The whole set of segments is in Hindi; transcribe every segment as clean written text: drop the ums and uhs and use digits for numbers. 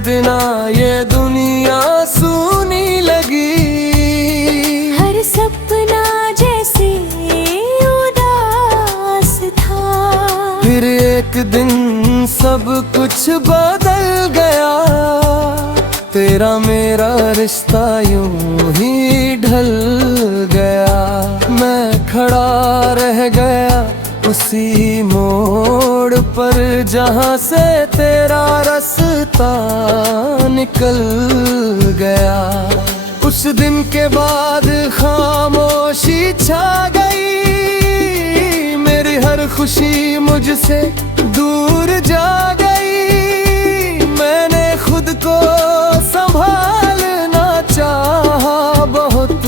बिना ये दुनिया सूनी लगी। हर सपना जैसे उदास था। फिर एक दिन सब कुछ बदल गया, तेरा मेरा रिश्ता यूं ही ढल गया। मैं खड़ा रह गया उसी मोड़ पर जहां से तेरा रास्ता निकल गया। उस दिन के बाद खामोशी छा गई, मेरी हर खुशी मुझसे दूर जा गई। मैंने खुद को संभालना चाहा बहुत,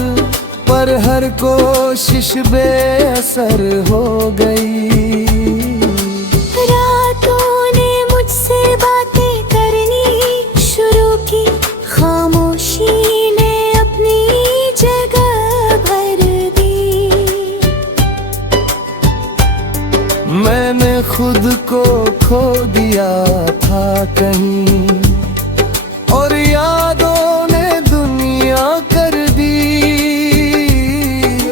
पर हर कोशिश बेअसर हो गई। रातों ने मुझसे बातें करनी शुरू की, खामोशी ने अपनी जगह भर दी। मैंने खुद को खो दिया था कहीं, और यादों ने दुनिया कर दी।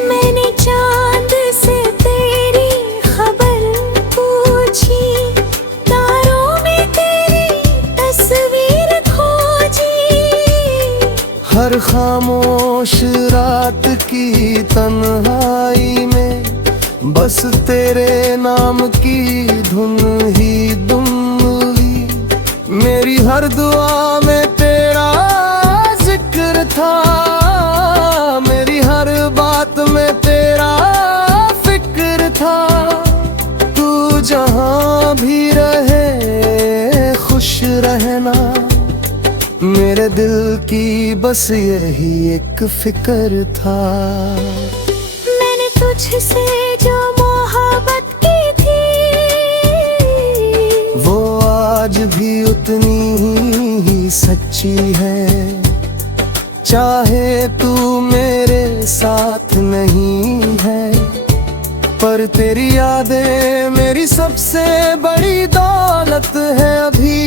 मैंने चांद से तेरी खबर पूछी, तारों में तेरी तस्वीर खोजी। हर खामोश रात की तन्हाई में बस तेरे नाम की धुन ही दुमली। मेरी हर दुआ में तेरा जिक्र था, मेरी हर बात में तेरा फिक्र था। तू जहां भी रहे खुश रहना, मेरे दिल की बस यही एक फिक्र था। मैंने तुझसे जो मोहब्बत की थी, वो आज भी उतनी ही सच्ची है। चाहे तू मेरे साथ नहीं है, पर तेरी यादें मेरी सबसे बड़ी दौलत है अभी।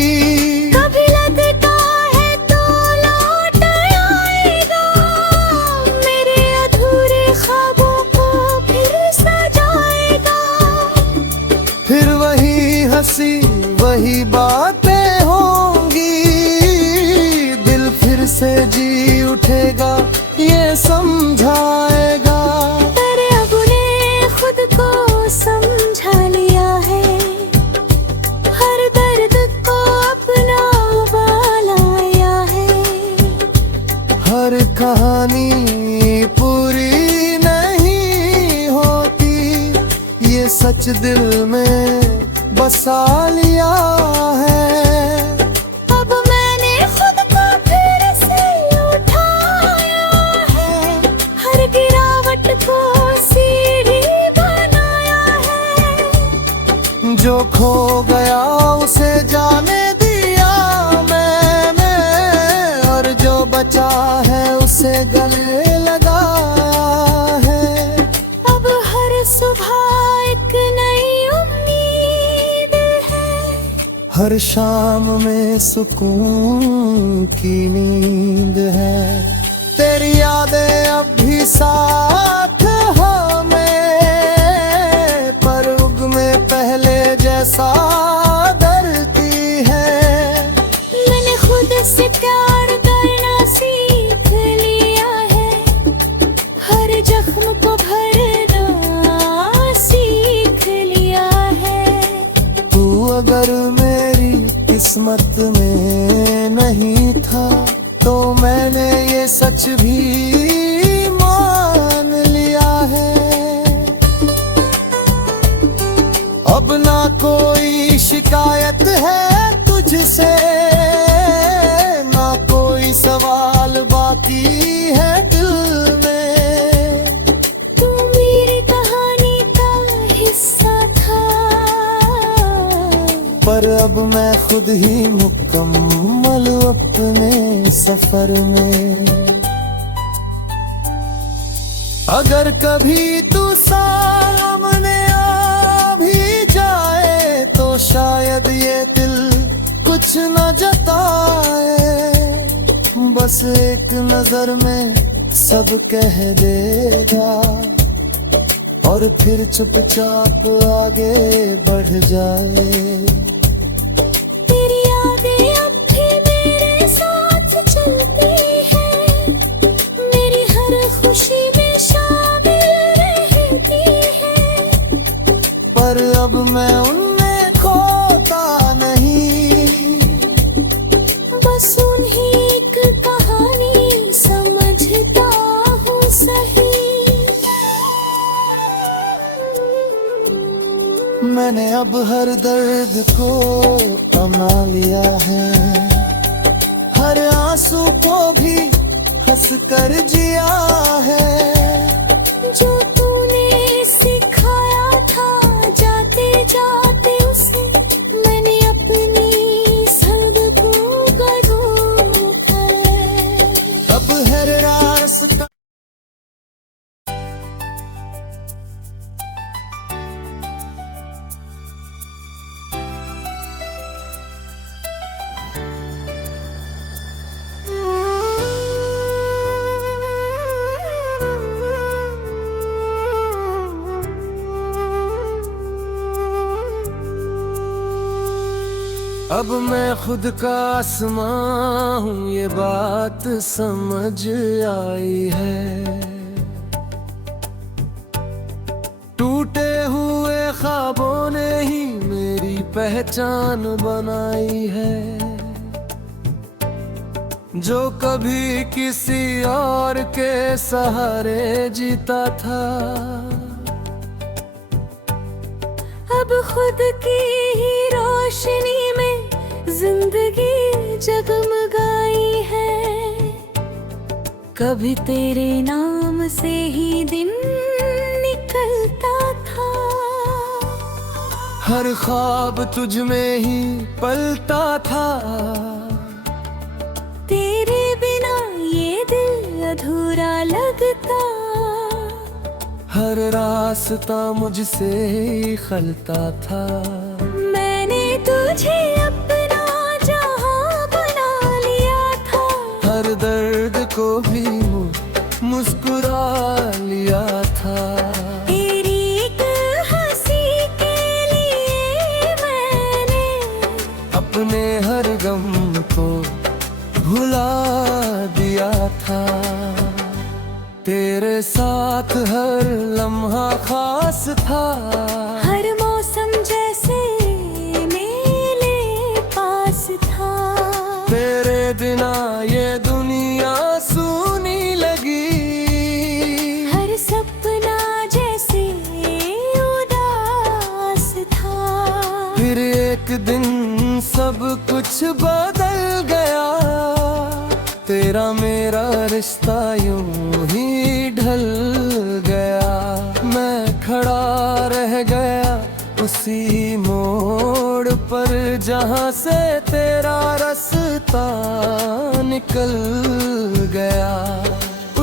कभी लगता है तो लौट आएगा, मेरे अधूरे ख्वाबों को फिर सजाएगा। फिर वही हंसी वही बातें होंगी, दिल फिर से जी उठेगा ये समझाएगा। पर अब ने खुद को समझा लिया है, हर दर्द को अपना बनाया है। हर कहानी पूरी नहीं होती, ये सच दिल में बसा लिया है। अब मैंने खुद को फिर से उठाया है, हर गिरावट को सीढ़ी बनाया है। जो खो गया उसे जाने दिया मैंने, और जो बचा है उसे गले लगाया है। अब हर सुबह एक नई उम्मीद है, हर शाम में सुकून की नींद है। तेरी यादें अब भी साथ हमें, पर उग में पहले जैसा डरती है। मैंने खुद से प्यार करना सीख लिया है, हर जख्म को भरना सीख लिया है। तू अगर मेरी किस्मत में नहीं था, तो मैंने ये सच भी मान लिया है। अब ना कोई शिकायत है तुझसे, ना कोई सवाल बाकी है दिल में। तू मेरी कहानी का हिस्सा था, पर अब मैं खुद ही मुकम्मल अपने सफर में। अगर कभी तू सामने आ भी जाए, तो शायद ये दिल कुछ न जताए। बस एक नजर में सब कह देगा और फिर चुपचाप आगे बढ़ जाए। तेरी यादें अब भी मेरे साथ चलती हैं, मेरी हर खुशी में शामिल रहती हैं। पर अब मैं उनमें खोता नहीं, बस उन्हीं एक कहानी समझता हूँ सही। मैंने अब हर दर्द को अपना लिया है, हर आंसू को भी हंस कर जिया है। जो तूने सिखाया था जाते जाते उसे मैंने अपनी संग को गढ़ो है। अब हर रास्ता अब मैं खुद का आसमां हूँ, ये बात समझ आई है। टूटे हुए ख्वाबों ने ही मेरी पहचान बनाई है। जो कभी किसी और के सहारे जीता था, अब खुद की ही रोशनी में जिंदगी जगमगाई है। कभी तेरे नाम से ही दिन निकलता था, हर ख्वाब तुझ में ही पलता था। तेरे बिना ये दिल अधूरा लगता, हर रास्ता मुझसे ही खलता था। मैंने तुझे अपना जहां बना लिया था, हर दर्द को भी मुस्कुरा लिया था। तेरी एक हंसी के लिए मैंने अपने हर गम को भुला दिया था। तेरे साथ हर लम्हा खास था, हर मौसम जैसे मेरे पास था। तेरे बिना ये दुनिया सूनी लगी, हर सपना जैसे उदास था। फिर एक दिन सब कुछ बदल गया, तेरा मेरा रिश्ता यूं ही ढल गया। मैं खड़ा रह गया उसी मोड़ पर जहां से तेरा रास्ता निकल गया।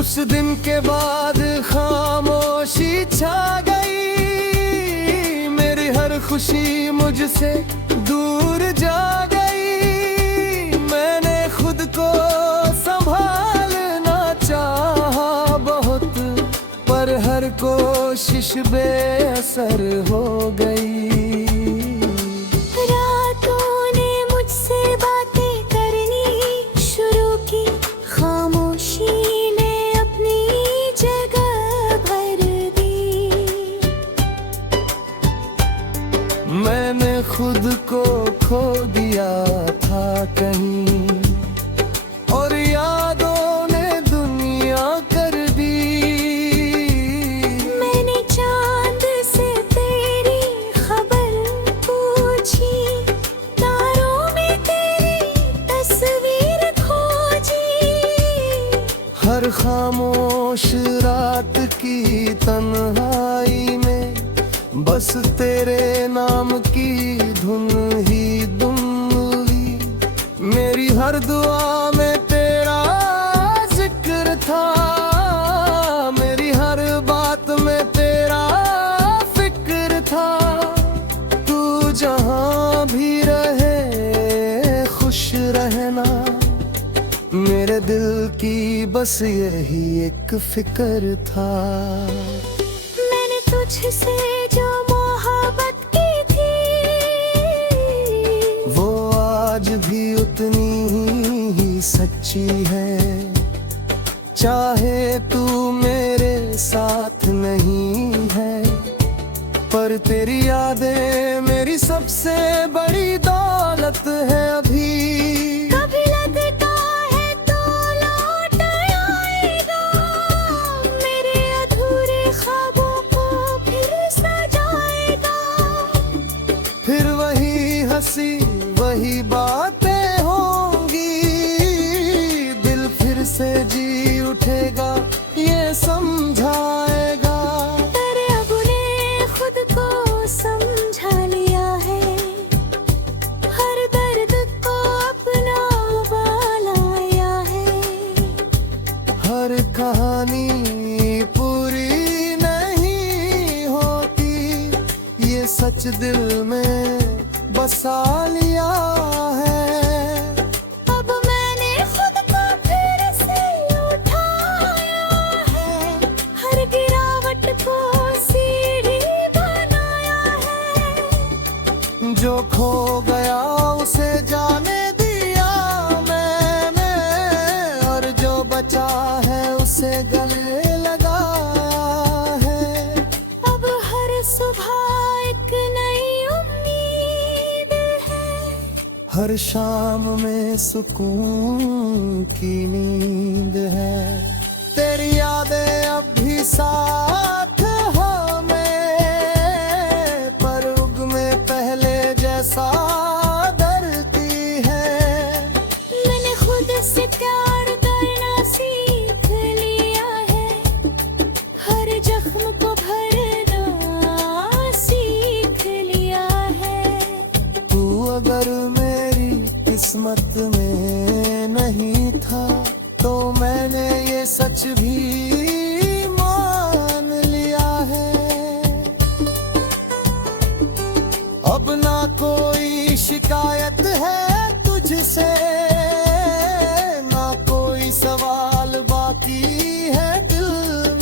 उस दिन के बाद खामोशी छा गई, मेरी हर खुशी मुझसे दूर जा गई। मैंने खुद को संभालना चाहा बहुत, पर हर कोशिश बेअसर हो गई। रातों ने मुझसे बातें करनी शुरू की, खामोशी ने अपनी जगह भर दी। मैंने खुद को खो दिया था कहीं, और यादों ने दुनिया कर दी। मैंने चांद से तेरी खबर पूछी, तारों में तेरी तस्वीर खोजी। हर खामोश रात की तन्हाई में बस तेरे नाम की धुन ही दुमली। मेरी हर दुआ में तेरा जिक्र था, मेरी हर बात में तेरा फिक्र था। तू जहां भी रहे खुश रहना, मेरे दिल की बस यही एक फिक्र था। मैंने तुझसे जो मोहब्बत की थी, वो आज भी उतनी ही सच्ची है। चाहे तू मेरे साथ नहीं है, पर तेरी यादें मेरी सबसे बड़ी दौलत है अभी। कभी लगता है तो लौट आएगा, मेरे अधूरे ख्वाबों को फिर सजाएगा। फिर वही हंसी वही बातें होंगी, दिल फिर से जी उठेगा ये समझाएगा। तेरे अब ने खुद को समझा लिया है, हर दर्द को अपना बनाया है। हर कहानी पूरी नहीं होती, ये सच दिल में बसा लिया है। अब मैंने खुद को फिर से उठाया है, हर गिरावट को सीढ़ी बनाया है। जो खो गया उसे जाने दिया मैंने, और जो बचा है उसे गले लगाया है। अब हर सुबह एक नई उम्मीद है, हर शाम में सुकून की नींद है। तेरी यादें अब भी साथ हमें, पर उग में पहले जैसा डरती है। मैंने खुद से प्यार करना सीख लिया है, हर जख्म को भरना सीख लिया है। तू अगर मेरी किस्मत में नहीं था, तो मैंने ये सच भी मान लिया है। अब ना कोई शिकायत है तुझसे, ना कोई सवाल बाकी है दिल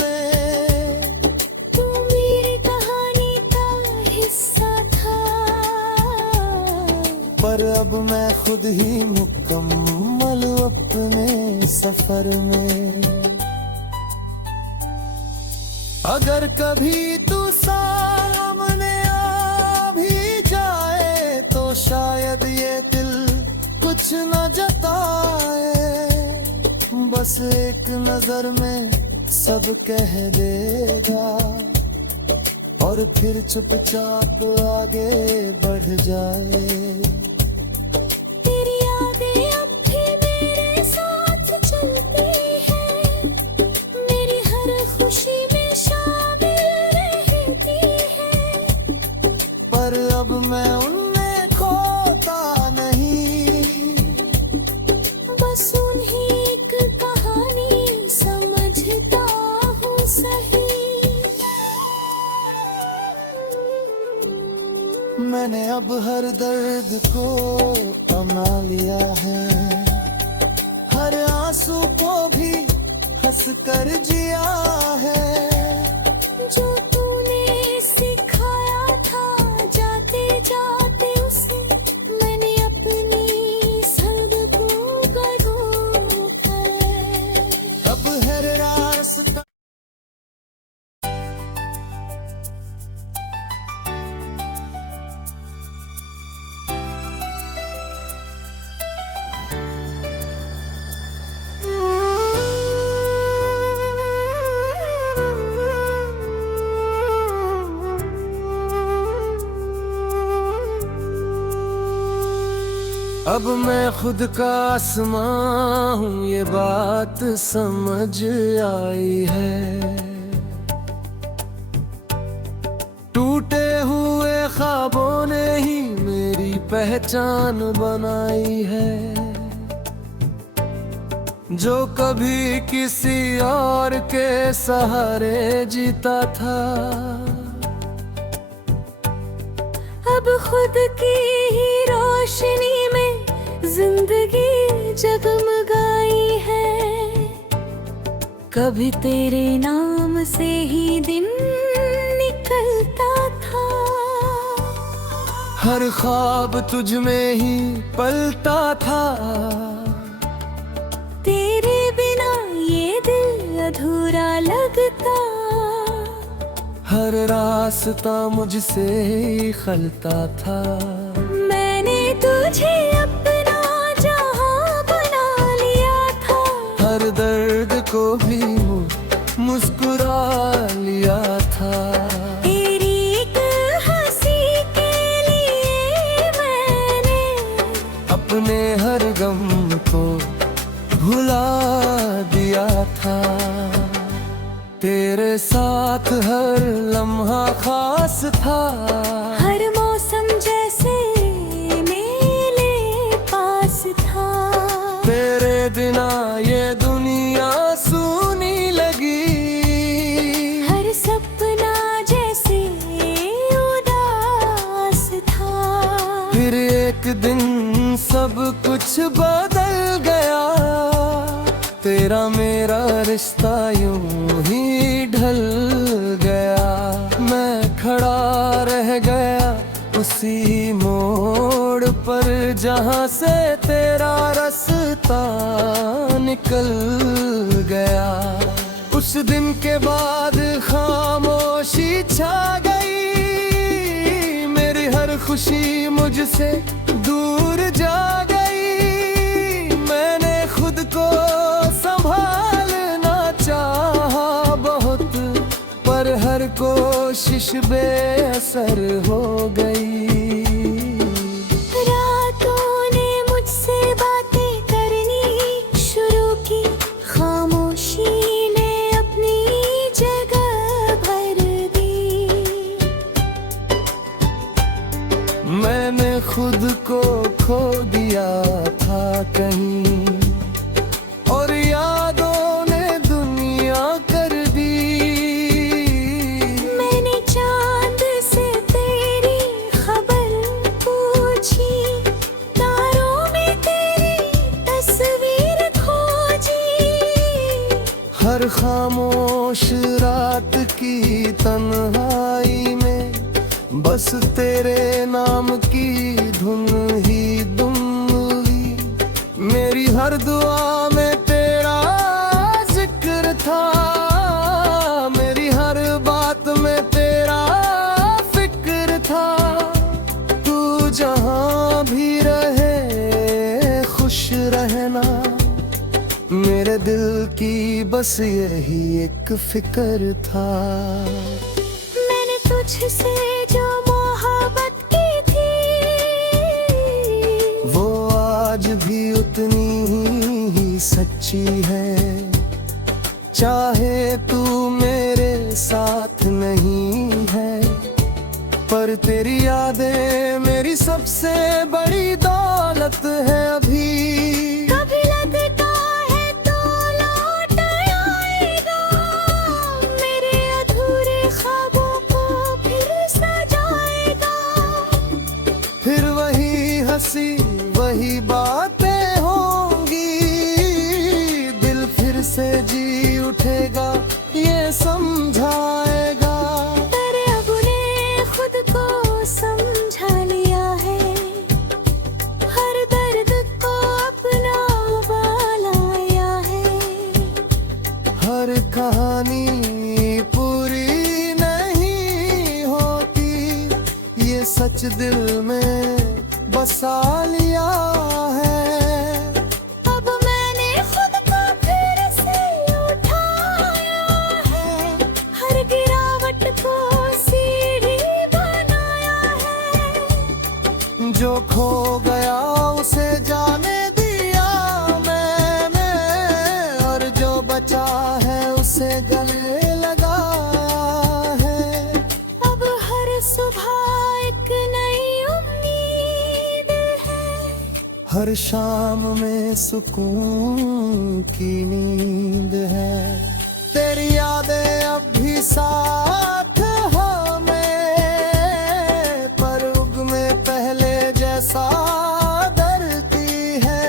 में। तू मेरी कहानी का हिस्सा था, पर अब मैं खुद ही मुकम्मल अपने सफर में। अगर कभी तू सामने आ भी जाए, तो शायद ये दिल कुछ न जताए। बस एक नजर में सब कह देगा, और फिर चुपचाप आगे बढ़ जाए। तेरी यादें अब भी मेरे साथ चलती हैं, मेरी हर खुशी में शामिल रहती है। पर अब मैं उनमें खोता नहीं, बस उन्हीं एक कहानी समझता हूँ सही। मैंने अब हर दर्द को अपना लिया है, हर आंसू को भी हंस कर जिया है। जो तूने सिखाया था जाते जाते उसे, मैंने अपनी सल्ब को है। अब हर रास्ता अब मैं खुद का आसमां हूँ, ये बात समझ आई है। टूटे हुए ख्वाबों ने ही मेरी पहचान बनाई है। जो कभी किसी और के सहारे जीता था, अब खुद की ही रोशनी में जिंदगी जगमगाई कभी तेरे नाम से ही दिन निकलता था। हर ख्वाब तुझ में ही पलता था। तेरे बिना ये दिल अधूरा लगता। हर रास्ता मुझसे ही खलता था। मैंने तुझे अपना जहां बना लिया था। हर दर्द को भी मुस्कुरा लिया था। तेरी एक हंसी के लिए मैंने अपने हर गम को भुला दिया था। तेरे साथ हर लम्हा खास था। हर मौसम जैसे मेरे पास था। तेरे बिना ये दुनिया सूनी लगी। हर सपना जैसे उदास था। फिर एक दिन सब कुछ बदल गया। तेरा मेरा रिश्ता यूं ही ढल गया। मैं खड़ा रह गया उसी मोड़ पर जहां से तेरा रास्ता निकल गया। उस दिन के बाद खामोशी छा गई। मेरी हर खुशी मुझसे दूर जा गई। मैंने खुद को संभालना चाहा बहुत, पर हर कोशिश बेअसर हो गई। रातों ने मुझसे बातें करनी शुरू की। खामोशी ने अपनी जगह भर दी। मैंने खुद को खो दिया था कहीं, और यादों ने दुनिया कर दी। मैंने चांद से तेरी खबर पूछी। तारों में तेरी तस्वीर खोजी। हर खामोश रात की तन्हाई में बस तेरे नाम की धुन ही दुमली। मेरी हर दुआ में तेरा जिक्र था। मेरी हर बात में तेरा फिक्र था। तू जहां भी रहे खुश रहना। मेरे दिल की बस यही एक फिक्र था। मैंने तुझसे जो मोहब्बत की थी, वो आज भी उतनी ही सच्ची है। चाहे तू मेरे साथ नहीं है, पर तेरी यादें मेरी सबसे बड़ी दौलत है अभी। कभी लगता है तो लौट आएगा। मेरे अधूरे ख्वाबों को फिर सजाएगा। फिर वही हंसी वही बातें होंगी। दिल फिर से जी उठेगा ये समझाएगा। पर अब ने खुद को समझा लिया है। हर दर्द को अपना बनाया है। हर कहानी पूरी नहीं होती, ये सच दिल में बसा लिया है। अब मैंने खुद को फिर से उठाया है। हर गिरावट को सीढ़ी बनाया है। जो खो गया उसे जाने दिया मैंने, और जो बचा है उसे गले लगाया है। अब हर सुबह एक नई उम्मीद है। हर शाम में सुकून की नींद है। तेरी यादें अब भी साथ हमें, पर उग में पहले जैसा डरती है।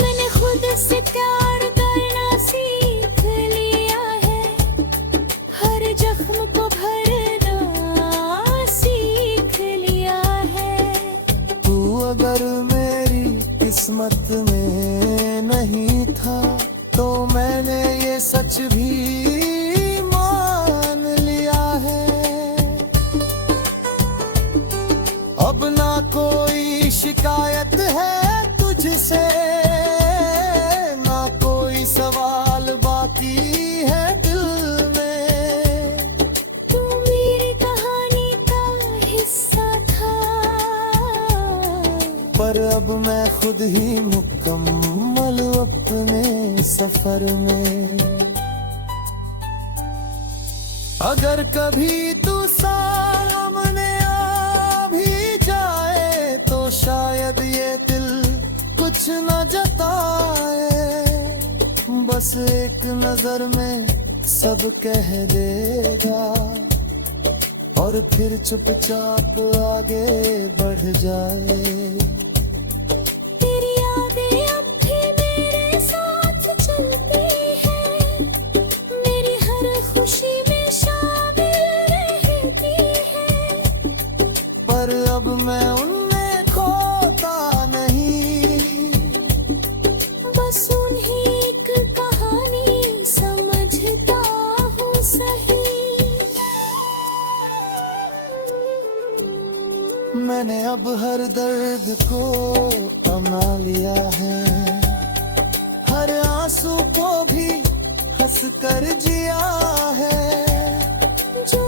मैंने खुद से प्यार करना सीख में नहीं था, तो मैंने ये सच भी मान लिया है। अब ना कोई शिकायत है तुझसे, ना कोई सवाल बाकी है दिल में। तू मेरी कहानी का हिस्सा था, पर अब मैं खुद ही मुकम्मल अपने सफर में। अगर कभी तू सामने आ भी जाए, तो शायद ये दिल कुछ न जताए, बस एक नजर में सब कह देगा, और फिर चुपचाप आगे बढ़ जाए। तेरी यादें अब भी मेरे साथ चलती हैं, मेरी हर खुशी में शामिल रहती है। पर अब मैं उनमें खोता नहीं, बस उन्हीं एक कहानी समझता हूँ सही। मैंने अब हर दर्द को अपना लिया है, हर आंसू को भी हंस कर जिया है। जो